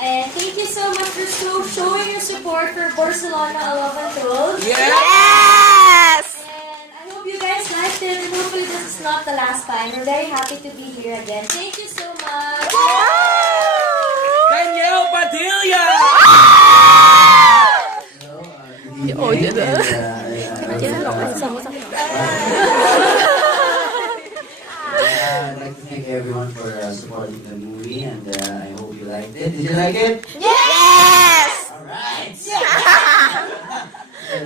And thank you so much for showing your support for Barcelona 11-12. Yes! And I hope you guys liked it, and hopefully this is not the last time. We're very happy to be here again. Thank you so much. Danielle Padilla! Ôi trời ơi. I'd like to thank everyone for supporting the movie, and I hope you liked it. Did you like it? Yes! Alright!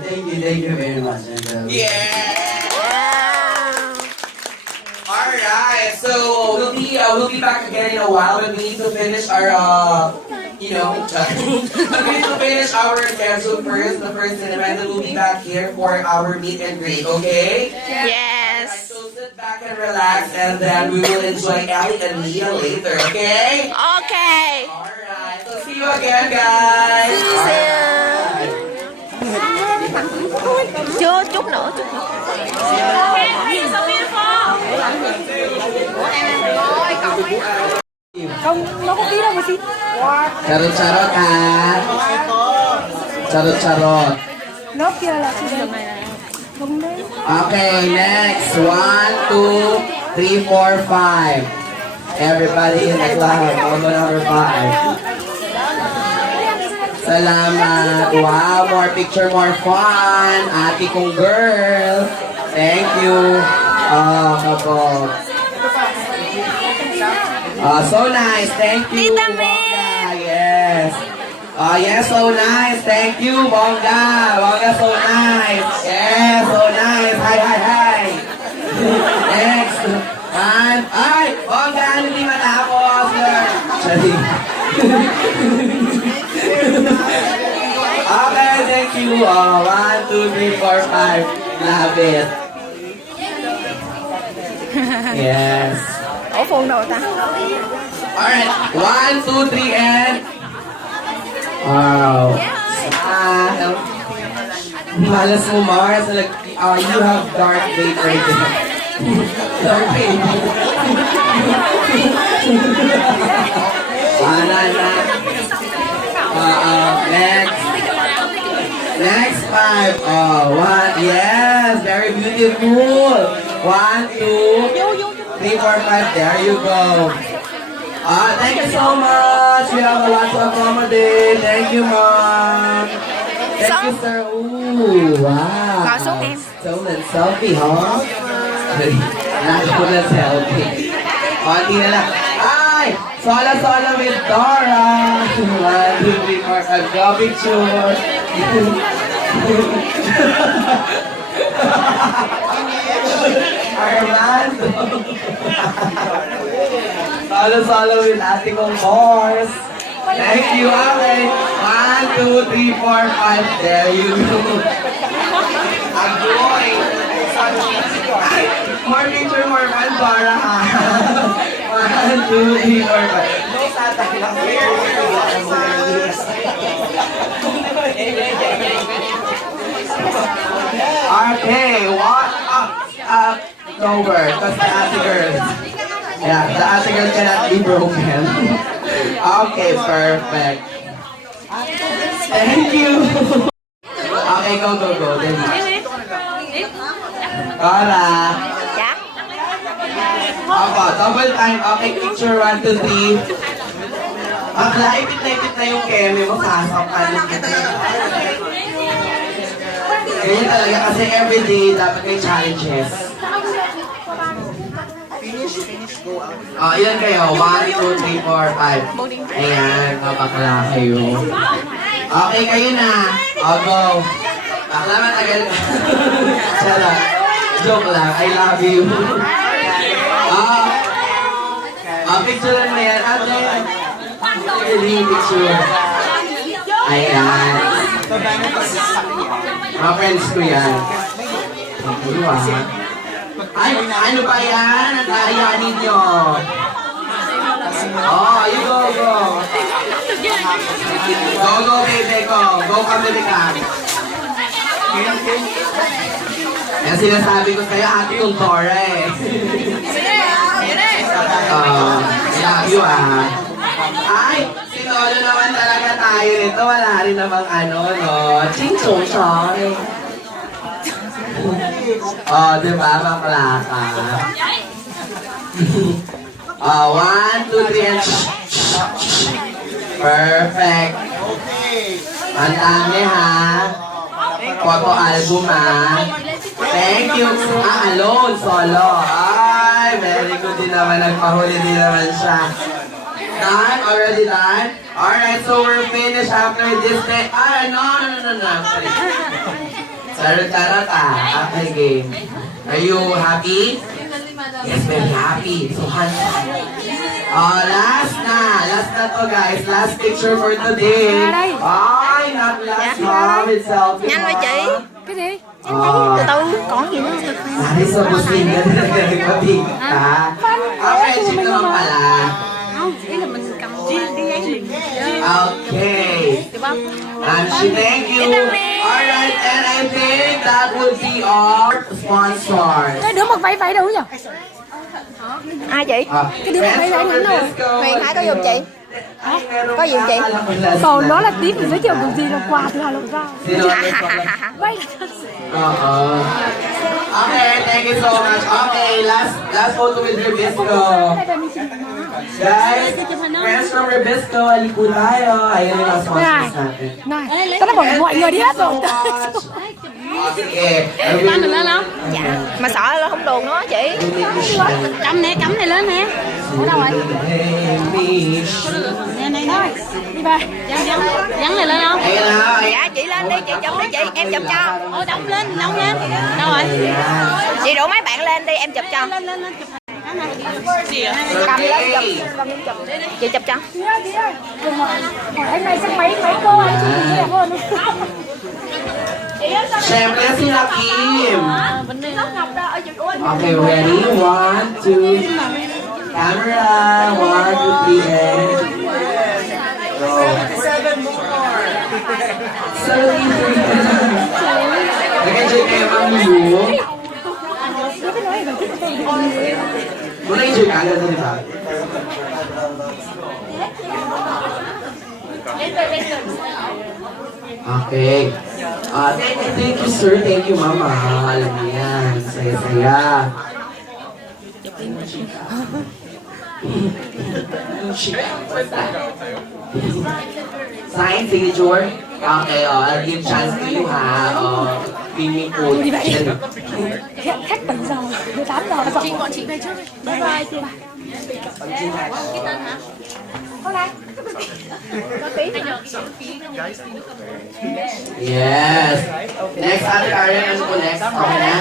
Thank you very much. And, Yeah! Wow! Alright, so we'll be back again in a while, but we need to finish our we need to finish our schedule first, the first cinema, and then we'll be back here for our meet and greet, okay? Alright, Yes! so sit back and relax, and then we will enjoy Ellie and Leah later, okay? Okay! Alright, so see you again, guys! Chưa, chút nữa, chút nữa. Không, nó có ký đâu mà xin. Charot-charot ha! Charot-charot. Lớp kia là chị đây. Không đấy. Okay, next. 1, 2, 3, 4, 5. Everybody in the club. Number 5. Salamat. Wow, more picture, more fun. Ate kong girl. Thank you. Kapag. So nice. Thank you, Tita May. Bongga. Yes. Yes, so nice. Thank you, Bongga. Bongga, so nice. Yes, so nice. Hi. Next. And, ay, Bongga, hindi matapos. Sorry. Okay, thank you. 1, 2, 3, 4, 5. Love it. Yes. Ủa phone đâu ta? Alright. 1, 2, 3, and... Wow. Smile. Malas mo, Mars. You have dark Vader. Dark Vader. Next. Next 5. 1. Yes, very beautiful. 1, 2, 3, 4, 5. There you go. Thank you so much. We have a lot to accommodate. Thank you, Mom. Thank you, sir. Ooh, wow. Ngồi xuống em. Stolen selfie, huh? Not stolen selfie. Hindi na lang. Ay! Sola with Dora. 1, 2, 3, 4, 5. Go picture. Armando. Solo with ate kong boss. Thank you, okay. 1, 2, 3, 4, 5. There you go. Agoy. Ay, more picture, more fun, Dora. 1, 2, 3, 4, 5. No, Santa. Okay, what up, over, because the ate girls. Yeah, the ate girl cannot be broken. Okay, perfect. Thank you. Okay, go. Dora. Dạ. Opo, double time. Okay, picture 1, 2, 3. Bakla, ipit na yung keme mo. Sasok ka na. Ganyan talaga kasi everyday dapat may challenges. Finish, go out. Ilan kayo? 1, 2, 3, 4, 5. Ayan, bakla kayo. Okay, kayo na. Go. Bakla, matagal ka. Charot. Joke lang. I love you. Picture mo yan. Ate. Picture. Ayan. Mga friends ko yan. Ay, ano ba yan? Ang kaayanin nyo. You go. Go, baby, go. Go, kamili ka. Yan sinasabi ko sa'yo, ate kong Dora eh. I love you ah. Ay, si Dora. solo naman talaga tayo nito. Wala rin namang ano, no? Ching-chong chong. Oh, di ba? Bakla ka. Oh, 1, 2, 3, and perfect. Ang dami, ha? Photo album, ha? Thank you. Alone, solo. Ay, very good din naman. Nagpahuli din naman siya. Done? Already done? Alright, so we're finished after this day. No. Sorry. Sarot-sarot, after game. Are you happy? Yes, very happy. So handsome. Last na to, guys. Last picture for today. Ay, not last, mom. It's selfie. Nhanh rồi chị. Cái gì? Từ từ, còn gì nữa. Ay, so busing na nagpapig ka. Okay, check naman pala. Không, ý là mình cầm đi giấy liền. Okay. Thank you. Alright, and I think that would be our sponsor. Cái đứa một vẫy vẫy đủ nhỉ? Ai chị? Cái đứa một vẫy vẫy đủ rồi. Huyền Hải có dùng chị? Có gì chị? Còn đó là tiếp thì giới thiệu được gì là quà từ Hà Nội ra. Vẫy là thật sự. Okay, thank you so much. Okay, last photo with Ribisco. Guys, friends from Ribisco, alipo tayo. Ayan yung mga sponsors natin. Này, tao đã bảo là mọi người đi hết rồi. Okay. Cắm mình lên không? Dạ. Mà sợ là không đường nó chị. Cắm này lên nè. Ở đâu rồi? Nè. Thôi, đi về. Dắn này lên không? Dạ chị lên đi, chị chụp đi chị, em chụp cho. Ôi đóng lên. Đâu rồi? Chị rủ mấy bạn lên đi, em chụp cho. Lên chụp. Cầm lên chụp. Chị chụp cho. Chị ơi. Hỏi anh này xem mấy cô ấy chứ gì đẹp hơn. Siyempre sila Kim. Okay, ready? 1, 2. Camera. 1, 2, 3, and go. 73. Nag-enjoy kayo ang view. Nag-enjoy ka agad, di ba? Okay. Thank you, sir. Thank you, mama. Alam niyo yan. Saya-saya. Sign, signature. Okay, I'll give chance to you, ha. Pin po. Khách tỉnh rồi, 18 giờ là bọn chị về trước đi. Bye bye chị. Hôm nay. Yes. Next, Ate Arian, ano po next? Okay na?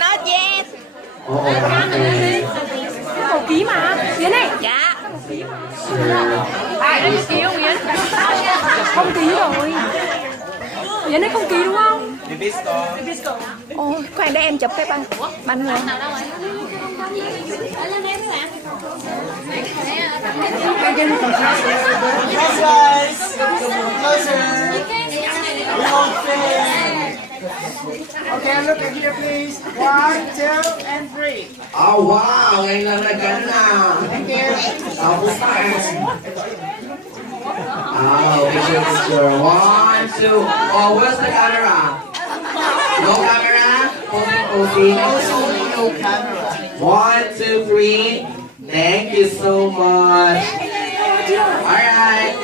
Nó yes. Oo, okay. Cổ ký mà. Tiến này. Dạ. Ai ký không Yến? Không ký rồi. Yến ấy không ký đúng không? Ồ, khoan để em chụp cái băng rồi. Okay, look at here, please. 1, 2, and 3. Oh, wow. Ngayon lang nagana. Thank you. Tapos tayo. Picture. 1, 2. Oh, where's the camera? No camera? Okay. No camera. 1, 2, 3. Thank you so much. Alright.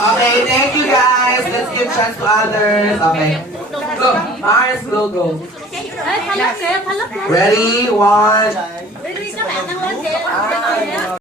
Okay, thank you guys. Let's give chance to others. Okay. Go. Mars, go. Ê, pha lấp kìa. Ready? 1. Đi, các bạn đang lên kìa.